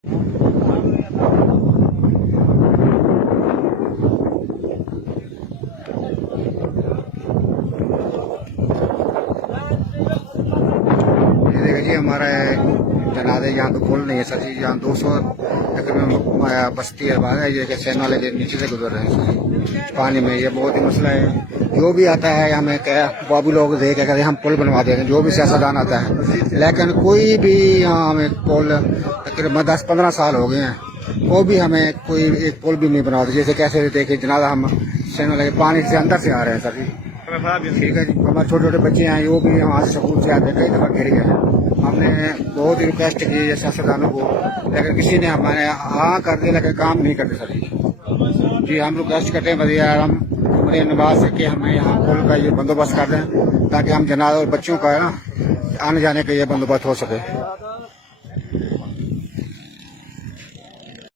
ये देखिए जी, हमारा जनाजे यहाँ तो पुल नहीं है सर जी, यहाँ 200 तकरीबन बस्ती है बाद है, ये सैन वाले के नीचे से गुजर रहे हैं पानी में। ये बहुत ही मसला है। जो भी आता है हमें क्या बाबू लोग देख के कहते हम पुल बनवा देंगे, जो भी सियासतदान आता है, लेकिन कोई भी यहाँ हमें पुल तकरीबन 10-15 साल हो गए हैं, वो भी हमें कोई एक पुल भी नहीं बनाते। जैसे कैसे देखे जनाजा हम सैन वाले के पानी से अंदर से आ रहे हैं सर जी। ठीक है जी, हमारे छोटे छोटे बच्चे हैं, वो भी वहाँ से स्कूल से आते कई दफ़ा गिर गए हैं। हमने बहुत ही रिक्वेस्ट की है सियासतदानों को, लेकिन किसी ने हमारे हाँ कर दिया, लेकिन काम नहीं करते सर जी। हम रिक्वेस्ट करते हैं भैया हम हमारे निवास के हमें यहाँ पुल का ये बंदोबस्त कर दें, ताकि हम जनाजा और बच्चों का ना आने जाने का ये बंदोबस्त हो सके।